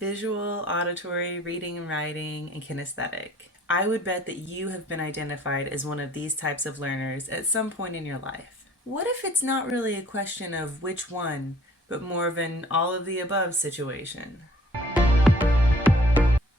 Visual, auditory, reading and writing, and kinesthetic. I would bet that you have been identified as one of these types of learners at some point in your life. What if it's not really a question of which one, but more of an all of the above situation?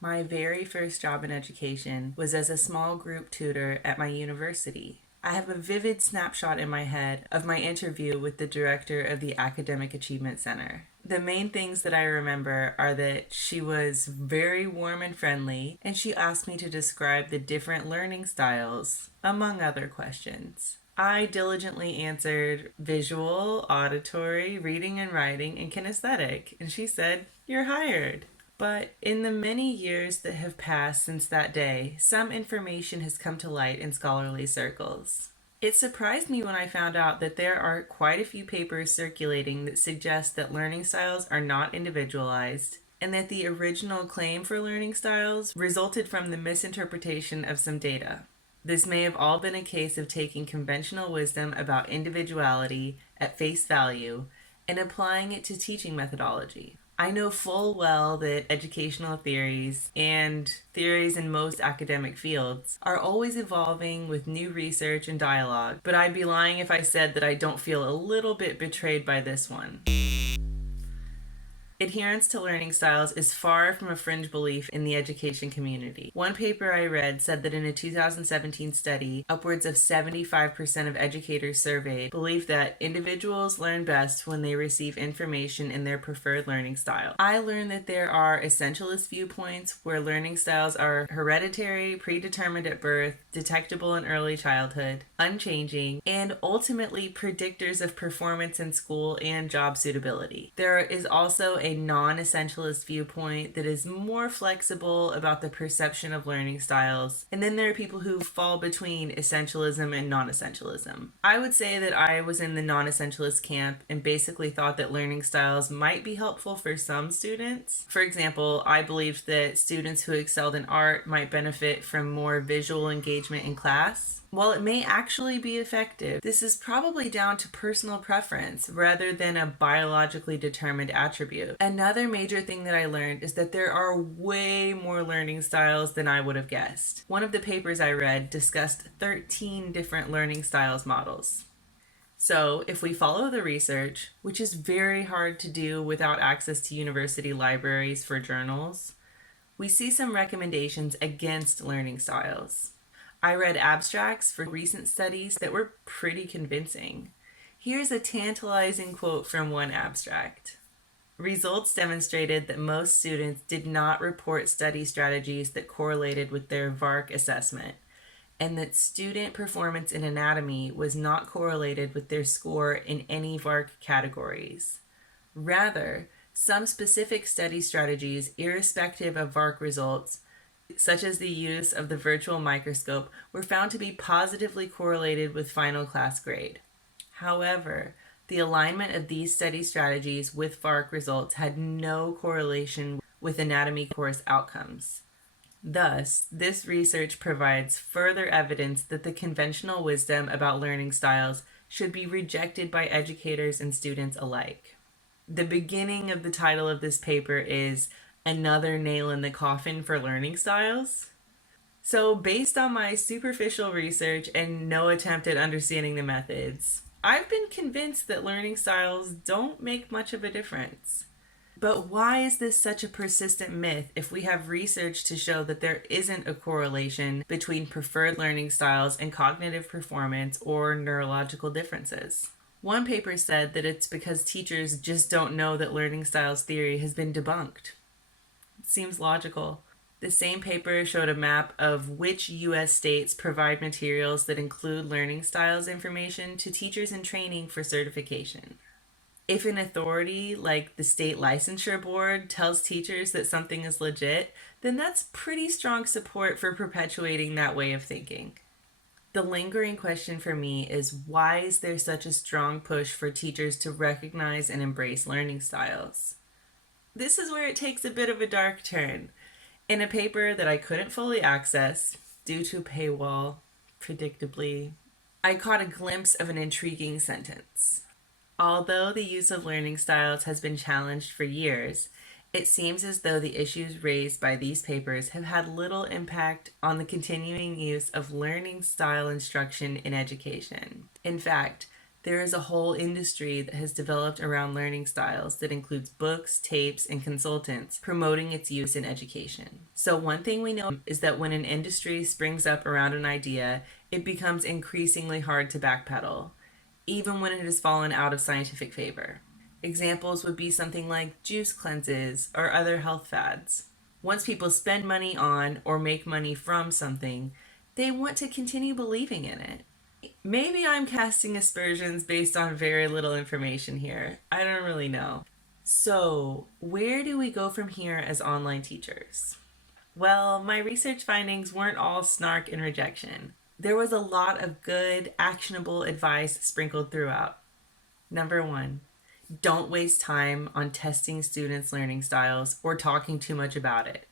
My very first job in education was as a small group tutor at my university. I have a vivid snapshot in my head of my interview with the director of the Academic Achievement Center. The main things that I remember are that she was very warm and friendly, and she asked me to describe the different learning styles, among other questions. I diligently answered visual, auditory, reading and writing, and kinesthetic, and she said, "You're hired." But in the many years that have passed since that day, some information has come to light in scholarly circles. It surprised me when I found out that there are quite a few papers circulating that suggest that learning styles are not individualized, and that the original claim for learning styles resulted from the misinterpretation of some data. This may have all been a case of taking conventional wisdom about individuality at face value and applying it to teaching methodology. I know full well that educational theories and theories in most academic fields are always evolving with new research and dialogue, but I'd be lying if I said that I don't feel a little bit betrayed by this one. Adherence to learning styles is far from a fringe belief in the education community. One paper I read said that in a 2017 study, upwards of 75% of educators surveyed believe that individuals learn best when they receive information in their preferred learning style. I learned that there are essentialist viewpoints where learning styles are hereditary, predetermined at birth, detectable in early childhood, unchanging, and ultimately predictors of performance in school and job suitability. There is also a non-essentialist viewpoint that is more flexible about the perception of learning styles, and then there are people who fall between essentialism and non-essentialism. I would say that I was in the non-essentialist camp and basically thought that learning styles might be helpful for some students. For example, I believed that students who excelled in art might benefit from more visual engagement in class. While it may actually be effective, this is probably down to personal preference rather than a biologically determined attribute. Another major thing that I learned is that there are way more learning styles than I would have guessed. One of the papers I read discussed 13 different learning styles models. So, if we follow the research, which is very hard to do without access to university libraries for journals, we see some recommendations against learning styles. I read abstracts for recent studies that were pretty convincing. Here's a tantalizing quote from one abstract. Results demonstrated that most students did not report study strategies that correlated with their VARK assessment, and that student performance in anatomy was not correlated with their score in any VARK categories. Rather, some specific study strategies, irrespective of VARK results, such as the use of the virtual microscope, were found to be positively correlated with final class grade. However, the alignment of these study strategies with VARK results had no correlation with anatomy course outcomes. Thus, this research provides further evidence that the conventional wisdom about learning styles should be rejected by educators and students alike. The beginning of the title of this paper is "Another Nail in the Coffin for Learning Styles." So, based on my superficial research and no attempt at understanding the methods, I've been convinced that learning styles don't make much of a difference. But why is this such a persistent myth if we have research to show that there isn't a correlation between preferred learning styles and cognitive performance or neurological differences? One paper said that it's because teachers just don't know that learning styles theory has been debunked. Seems logical. The same paper showed a map of which U.S. states provide materials that include learning styles information to teachers in training for certification. If an authority like the state licensure board tells teachers that something is legit, then that's pretty strong support for perpetuating that way of thinking. The lingering question for me is, why is there such a strong push for teachers to recognize and embrace learning styles? This is where it takes a bit of a dark turn. In a paper that I couldn't fully access due to a paywall, predictably, I caught a glimpse of an intriguing sentence. Although the use of learning styles has been challenged for years, It seems as though the issues raised by these papers have had little impact on the continuing use of learning style instruction in education. In fact, there is a whole industry that has developed around learning styles that includes books, tapes, and consultants promoting its use in education. So one thing we know is that when an industry springs up around an idea, it becomes increasingly hard to backpedal, even when it has fallen out of scientific favor. Examples would be something like juice cleanses or other health fads. Once people spend money on or make money from something, they want to continue believing in it. Maybe I'm casting aspersions based on very little information here. I don't really know. So, where do we go from here as online teachers? Well, my research findings weren't all snark and rejection. There was a lot of good, actionable advice sprinkled throughout. Number 1, don't waste time on testing students' learning styles or talking too much about it.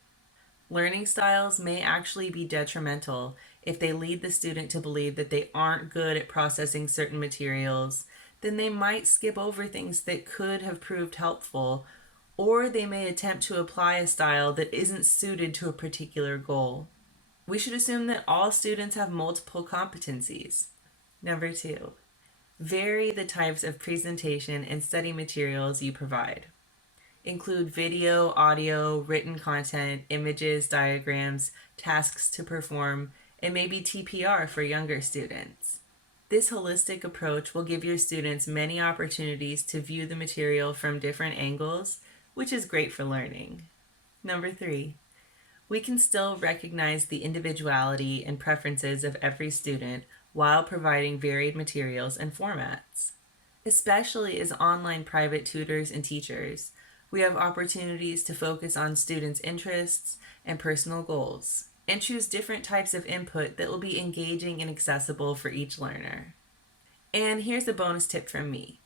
Learning styles may actually be detrimental if they lead the student to believe that they aren't good at processing certain materials. Then they might skip over things that could have proved helpful, or they may attempt to apply a style that isn't suited to a particular goal. We should assume that all students have multiple competencies. Number 2, vary the types of presentation and study materials you provide. Include video, audio, written content, images, diagrams, tasks to perform, and maybe TPR for younger students. This holistic approach will give your students many opportunities to view the material from different angles, which is great for learning. Number 3, we can still recognize the individuality and preferences of every student while providing varied materials and formats. Especially as online private tutors and teachers, we have opportunities to focus on students' interests and personal goals, and choose different types of input that will be engaging and accessible for each learner. And here's a bonus tip from me.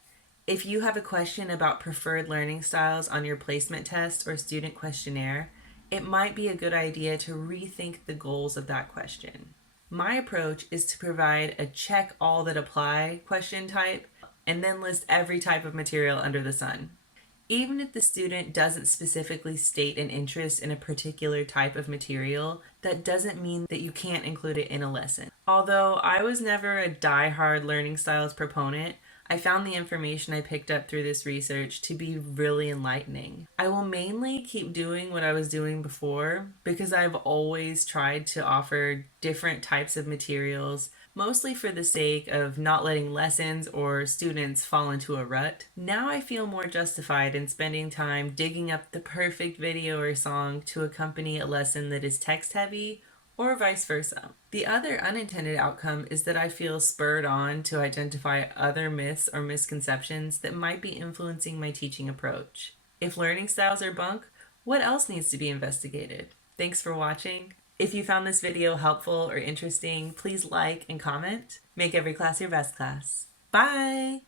If you have a question about preferred learning styles on your placement test or student questionnaire, it might be a good idea to rethink the goals of that question. My approach is to provide a check all that apply question type and then list every type of material under the sun. Even if the student doesn't specifically state an interest in a particular type of material, that doesn't mean that you can't include it in a lesson. Although I was never a die-hard learning styles proponent, I found the information I picked up through this research to be really enlightening. I will mainly keep doing what I was doing before because I've always tried to offer different types of materials, mostly for the sake of not letting lessons or students fall into a rut. Now I feel more justified in spending time digging up the perfect video or song to accompany a lesson that is text-heavy, or vice versa. The other unintended outcome is that I feel spurred on to identify other myths or misconceptions that might be influencing my teaching approach. If learning styles are bunk, what else needs to be investigated? Thanks for watching. If you found this video helpful or interesting, please like and comment. Make every class your best class. Bye!